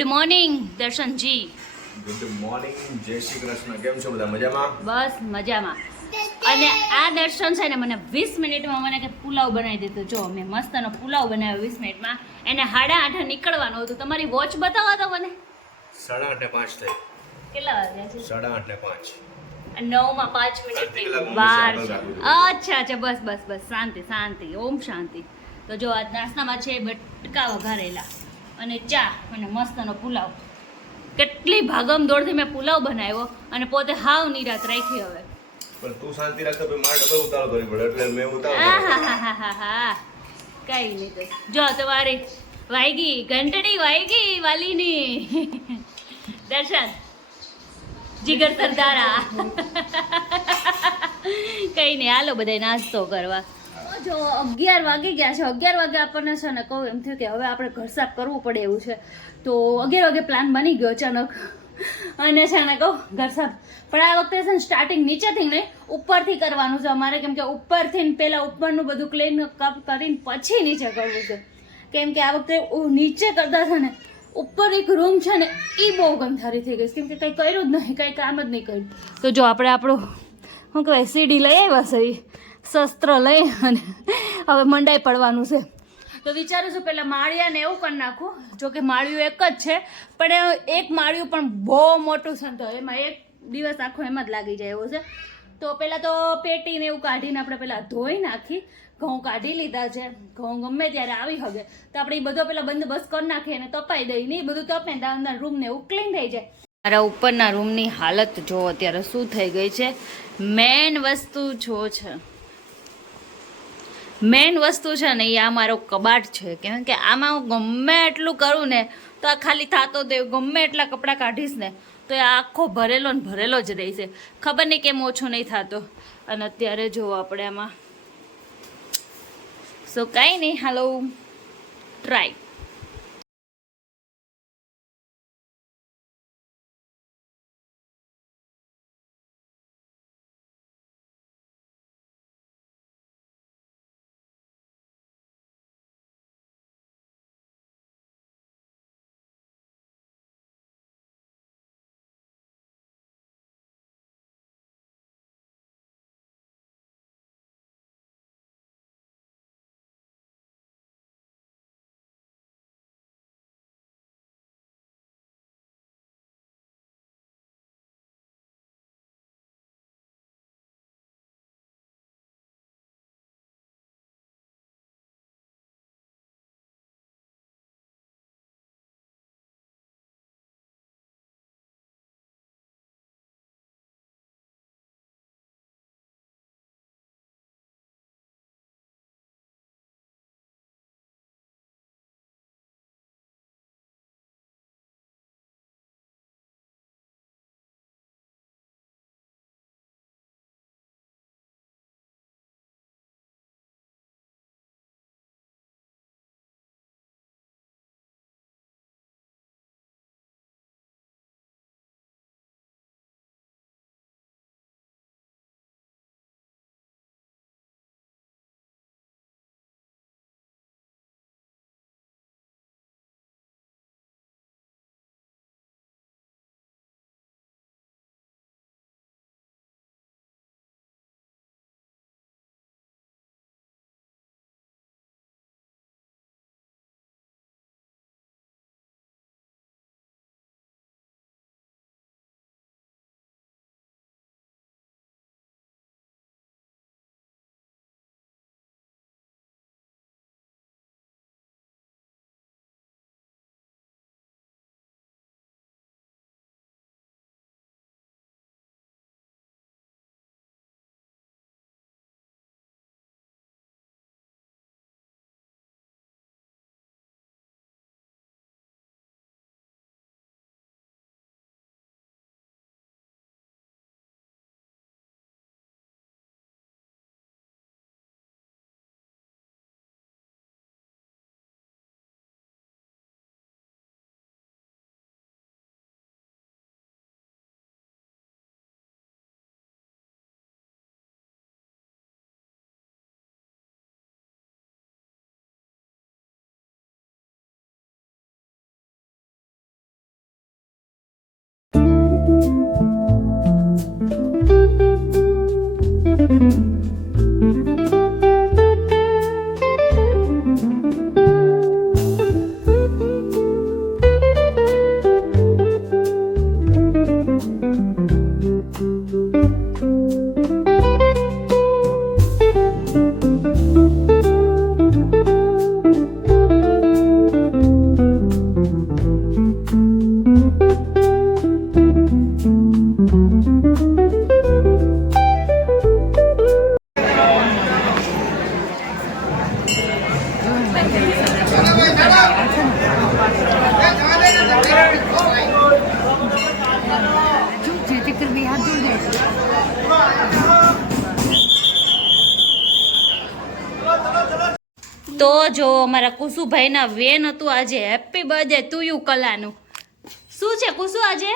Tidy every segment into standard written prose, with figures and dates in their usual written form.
Good morning દર્શનજી. Good morning, જય શ્રી કૃષ્ણ. કેમ છો બધા? મજામાં? બસ મજામાં. અને આ દર્શન છે ને મને 20 મિનિટમાં મને કે પુલાવ બનાવી દીધો. જો મેં મસ્તનો પુલાવ બનાવ્યો 20 મિનિટમાં. એને 8:30 નીકળવાનું હતું. તમારી વોચ બતાવો તો મને. 8:30 થઈ. કેટલા વાગ્યા છે? 8:30. 9 માં 5 મિનિટની વાર છે. અચ્છા બસ બસ બસ, શાંતિ શાંતિ, ઓમ શાંતિ. તો જો આજ નાસ્તામાં છે બટકા વઘારેલા અને ચા અને મસ્તનો પુલાવ. કેટલી ભાગમ દોડથી મેં પુલાવ બનાવ્યો અને પોતે હાવ નિરાત રાખી. હવે પણ તું શાંતિ રાખ તો પછી મારે ડબલ ઉતાવળ કરવી પડે એટલે મેં ઉતાવળ હા કઈ નહીં. તો જો તમારી વાયગી ઘંટડી વાયગી વાલીની. દર્શન જીગર સરદારા. કઈ નહીં, હાલો બધાય નાસ્તો કરવા. જો 11 વાગી ગયા છે. 11 વાગે આપણને છે ને કહું એમ થયું કે હવે આપણે ઘર સાફ કરવું પડે એવું છે. તો 11 વાગે પ્લાન બની ગયો અચાનક અને છે ને કહું ઘર સાફ. પણ આ વખતે છે ને સ્ટાર્ટિંગ નીચેથી નહીં ઉપરથી કરવાનું છે અમારે, કેમ કે ઉપરથી પહેલાં ઉપરનું બધું ક્લીન કપ કરીને પછી નીચે કરવું છે. કેમ કે આ વખતે નીચે કરતા છે ને ઉપર એક રૂમ છે ને એ બહુ ગંધારી થઈ ગઈ, કેમ કે કંઈ કર્યું જ નહીં, કંઈ કામ જ નહીં કર્યું. તો જો આપણે આપણું શું કહેવાય સીડી લઈ આવ્યા છે, શસ્ત્ર લઈ અને હવે મંડાઈ પડવાનું છે. તો વિચારું છું પહેલાં માળિયાને એવું કરી નાખું. જો કે માળિયું એક જ છે પણ એક માળિયું પણ બહુ મોટું છે, તો એમાં એક દિવસ આખો એમાં જ લાગી જાય એવું છે. તો પહેલાં તો પેટીને એવું કાઢીને આપણે પહેલાં ધોઈ નાખી. ઘઉં કાઢી લીધા છે. ઘઉં ગમે ત્યારે આવી શકે તો આપણે એ બધો પહેલાં બંદોબસ્ત કરી નાખીએ અને તપાઈ દઈએ. ને એ બધું તપે ને અંદર રૂમને એવું ક્લીન થઈ જાય. મારા ઉપરના રૂમની હાલત જો અત્યારે શું થઈ ગઈ છે. મેન વસ્તુ છે ને એ આ મારો કબાટ છે. કેમ કે આમાં હું ગમે એટલું કરું ને તો આ ખાલી થતો દે. ગમે એટલા કપડાં કાઢીશ ને તો એ આખો ભરેલો ને ભરેલો જ રહેશે. ખબર નહીં કેમ ઓછો નહીં થતો. અને અત્યારે જો આપણે આમાં કાંઈ નહીં, હાલો ટ્રાય. તો જો અમારા કુસુભાઈના વેન હતું આજે. હેપી બર્થડે ટુ યુ કલાનું. શું છે કુસુ આજે?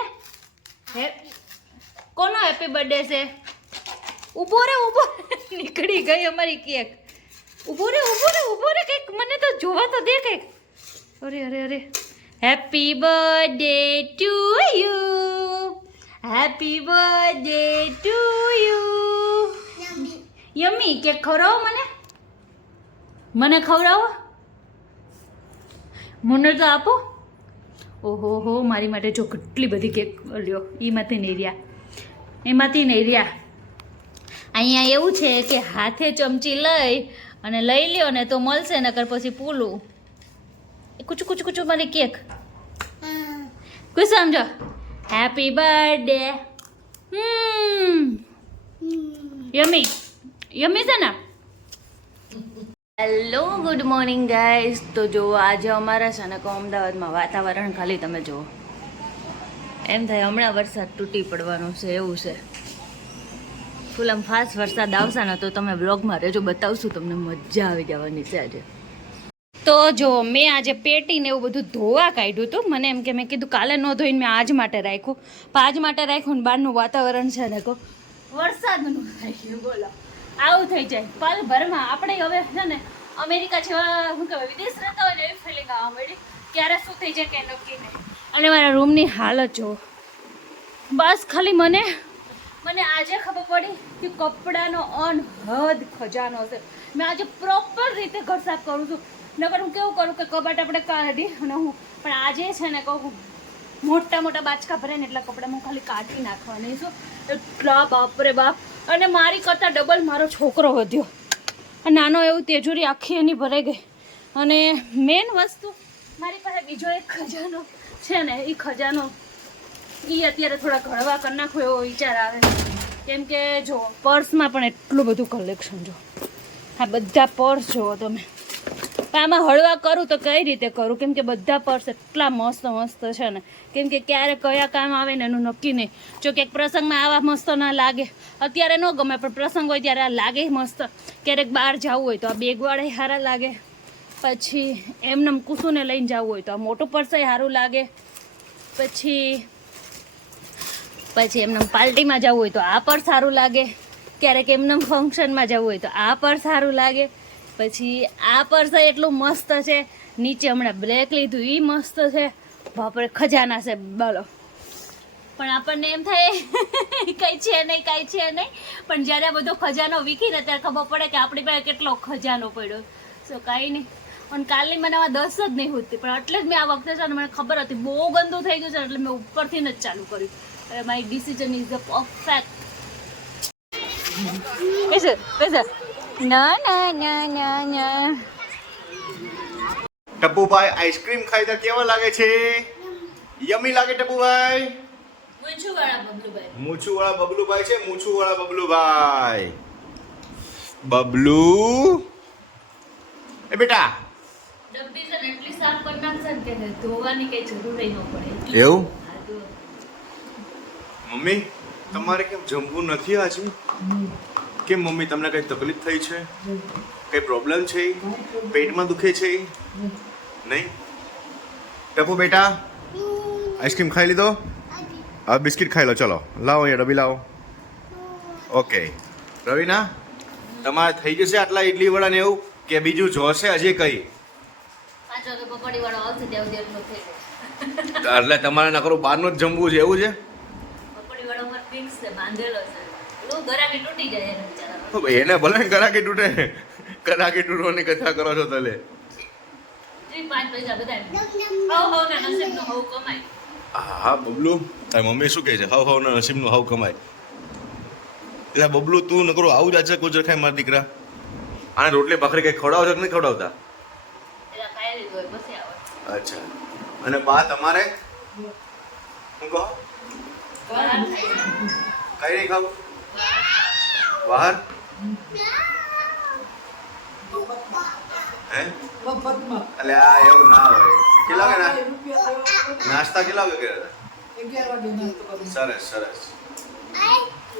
કોનો હેપી બર્થડે છે? ઊભો રે ઊભો. નીકળી ગઈ અમારી કેક. ઊભો રે કંઈક મને તો જોવા તો દે કંઈક. અરે happy birthday to you. Happy birthday to you. Yummy cake ખવડાવો મને ખવડાવો. મને તો આપો. ઓહો મારી માટે જો કેટલી બધી કેક લ્યો. એમાંથી નહીં રહ્યા. અહીંયા એવું છે કે હાથે ચમચી લઈ અને લઈ લ્યો ને તો મળશે, નકર પછી પૂલું. કુચું મારી કેક. કોઈ સમજો. Happy birthday. યમી છે ને. Hello good morning guys. તો જો આજે અમારા છે ને અમદાવાદમાં વાતાવરણ ખાલી તમે જુઓ, એમ થાય હમણાં વરસાદ તૂટી પડવાનો છે એવું છે. ફૂલ આમ ફાસ્ટ વરસાદ આવશે ને તો તમે બ્લોગમાં રહેજો, બતાવશું તમને, મજા આવી જવાની છે આજે. તો જો મેં આજે પેટીને એવું બધું ધોવા કાઢ્યું હતું. મને એમ કે મેં કીધું કાલે ન ધોઈને મેં આજ માટે રાખ્યું. ને બહારનું વાતાવરણ છે ને કહો વરસાદનું થઈ ગયું. બોલો આવું થઈ જાય પલભરમાં. આપણે હવે છે ને અમેરિકા જેવા શું કહેવાય વિદેશ રહેતા હોય ને એવી ફિલિંગ આવવા મળી. ક્યારે શું થઈ જાય કે નક્કી નહીં. અને મારા રૂમની હાલત જુઓ. બસ ખાલી મને આજે ખબર પડી કે કપડાનો અનહદ ખજાનો છે. મેં આજે પ્રોપર રીતે ઘર સાફ કરું છું. નકર હું કેવું કરું કે કબાટ આપણે કાઢી અને હું પણ આજે છે ને કહું મોટા બાચકા ભરાય ને એટલા કપડાં હું ખાલી કાઢી નાખવાની છું. એટલા બાપરે બાપ. અને મારી કરતાં ડબલ મારો છોકરો વધ્યો. નાનો એવું તેજુરી આખી એની ભરાઈ ગઈ. અને મેન વસ્તુ મારી પાસે બીજો એક ખજાનો છે ને, એ ખજાનો અત્યારે થોડા ઘડવા કરી નાખો એવો વિચાર આવે. કેમ કે જો પર્સમાં પણ એટલું બધું કલેક્શન જો. આ બધા પર્સ જુઓ તમે. આમાં હળવા કરું તો કઈ રીતે કરું, કેમ કે બધા પર્સ એટલા મસ્ત છે ને. કેમ કે ક્યારે કયા કામ આવે ને એનું નક્કી નહીં. જો ક્યાંક પ્રસંગમાં આવા મસ્ત ના લાગે, અત્યારે ન ગમે પણ પ્રસંગ હોય ત્યારે આ લાગે મસ્ત. ક્યારેક બહાર જવું હોય તો આ બેગવાળા સારા લાગે. પછી એમને કુસુને લઈને જવું હોય તો આ મોટું પર્સ સારું લાગે. પછી એમને પાર્ટીમાં જવું હોય તો આ પર્સ સારું લાગે. ક્યારેક એમને ફંક્શનમાં જવું હોય તો આ પર્સ સારું લાગે. પછી આ પર્સ એટલું મસ્ત છે. નીચે હમણાં બ્લેક લીધું, એ મસ્ત છે. બાપરે ખજાના છે બોલો. પણ આપણને એમ થાય કંઈ છે નહીં. પણ જ્યારે આ બધો ખજાનો વીખીને ત્યારે ખબર પડે કે આપણી પાસે કેટલો ખજાનો પડ્યો. સો કાંઈ નહીં. પણ કાલની મને આમાં 10 જ નહીં હોતી, પણ એટલે જ મેં આ વખતે છે ને મને ખબર હતી બહુ ગંદુ થઈ ગયું છે એટલે મેં ઉપરથી જ ચાલુ કર્યું. મારી ડિસિઝન ઇઝ ધ પરફેક્ટ. ના. ટપુભાઈ આઈસ્ક્રીમ ખાઈ તો કેવા લાગે છે? યમી લાગે ટપુભાઈ? મૂછુવાળા બબલુભાઈ છે. મૂછુવાળા બબલુભાઈ. બબલુ એ બેટા ડબ્બી છે ને એટલી સાફ કરી નાખશે ને કે ધોવાની કઈ જરૂર ન પડે. એવું? મમ્મી તમારે કેમ જમવું નથી આજે? કેમ મમ્મી, તમને કઈ તકલીફ થઈ છે? કઈ પ્રોબ્લેમ છે? પેટમાં દુખે છે? નહીં? ટપુ બેટા આઈસ્ક્રીમ ખાઈ લીધો? હવે બિસ્કિટ ખાઈ લો. ચલો લાવો અહીંયા ડબ્બી લાવો. ઓકે રવિના, તમારે થઈ જશે આટલા ઇડલી વડા ને એવું કે બીજું જોશે હજી કઈ? એટલે તમારે નકરું બહારનું જ જમવું છે એવું છે? એને ભલે ગરાકી તૂટે, ગરાકી તૂટવાની કથા કરો છો તલે. હા બબલુ, તારી મમ્મી શું કહે છે? હાવ ના નસીબનું હાવ કમાય. એટલે બબલુ તું નકરો આવું જ છે કુજર ખાય મારા દીકરા. આને રોટલી ભાખરી કઈ ખવડાવો છો કે નહીં ખવડાવતા? અચ્છા. અને બા તમારે શું કહો? કઈ નહીં ખાવું? બહાર? હે? એટલે આ એવું ના હોય. કેટલા વાગે નાસ્તા કેટલા વાગે કર્યા હતા? સરસ.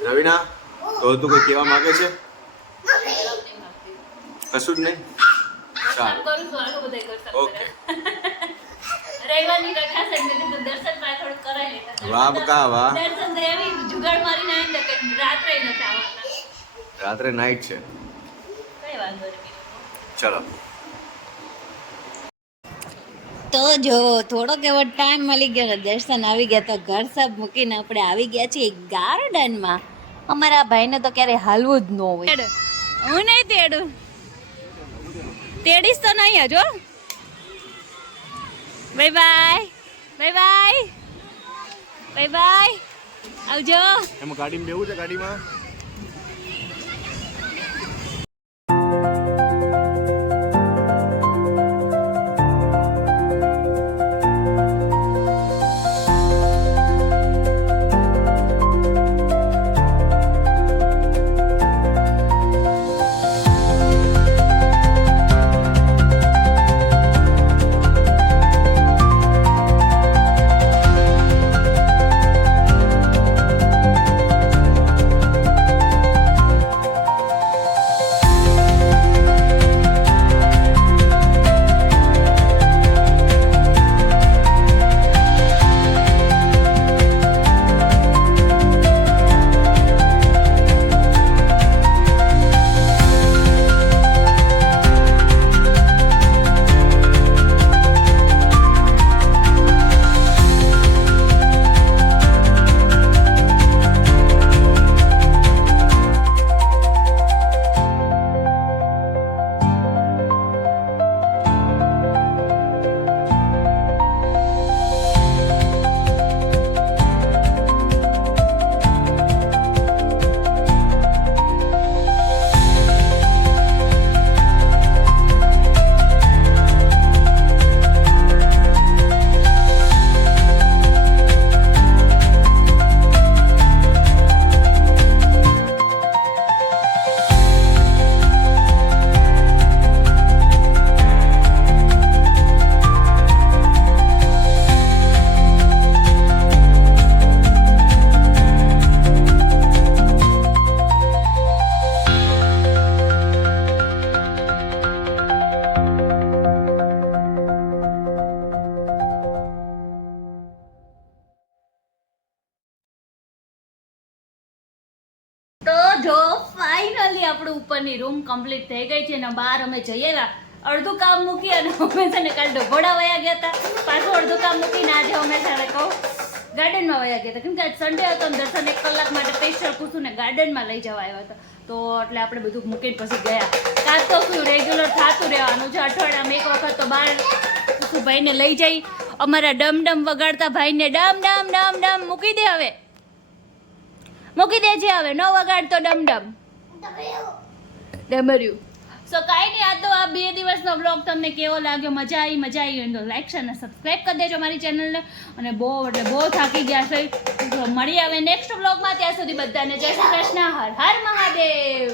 રવિના તો તું કોઈ કહેવા માંગે છે કશું જ નહીં ચાલો કરું છું આટલું બધું કરતા ઓકે રવિવારની રજા છે મેં કીધું દર્શન પાસે થોડું કરાવી લેતા વાહ બકા વાહ દર્શન તો એવી જુગાડ મારીને આવીને કે રાત્રે નથી આવવાના રાત્રે નાઈટ છે કઈ વાંધો નહીં ચલો તો જો થોડોક એવો ટાઈમ મળી ગયો ને દર્શન આવી ગયા તો ઘર સાફ મૂકીને આપણે આવી ગયા છીએ ગાર્ડનમાં. અમારા ભાઈને તો ક્યારે હાલવું જ ન હોય. હું નહીં તેડું તેડીશ તો નહીં હજો bye bye bye bye bye bye આવજો એમાં ગાડીમાં બેવું છે ગાડીમાં તો જો ફાઇનલી આપણું ઉપરની રૂમ કમ્પ્લીટ થઈ ગઈ છે અને બહાર અમે જઈ આવ્યા અડધું કામ મૂકી અને અમે છે ને કાલ ઢોળા વયા ગયા હતા પાછું અડધું કામ મૂકીને આજે અમે છે ને કહું ગાર્ડનમાં વયા ગયા હતા કેમ કે આજ સન્ડે હતો ને દર્શન 1 કલાક માટે સ્પેશિયલ પૂછું ને ગાર્ડનમાં લઈ જવા આવ્યા હતા તો એટલે આપણે બધું મૂકીને પછી ગયા કાં તો શું રેગ્યુલર થતું રહેવાનું છે અઠવાડિયામાં એક વખત તો બહાર પૂછું ભાઈને લઈ જઈ અમારા ડમ વગાડતા ભાઈને ડમ મૂકી દે હવે મૂકી દેજે હવે નો વગાડ તો ડમડમ ડમર્યું સો કાંઈ નહીં આ તો આ 2 દિવસનો બ્લોગ તમને કેવો લાગ્યો મજા આવી હોય તો લાઈક અને સબસ્ક્રાઈબ કરી દેજો મારી ચેનલને અને બહુ થાકી ગયા છે તો મળી આવે નેક્સ્ટ બ્લોગમાં ત્યાં સુધી બધાને જય શ્રી કૃષ્ણ હર હર મહાદેવ.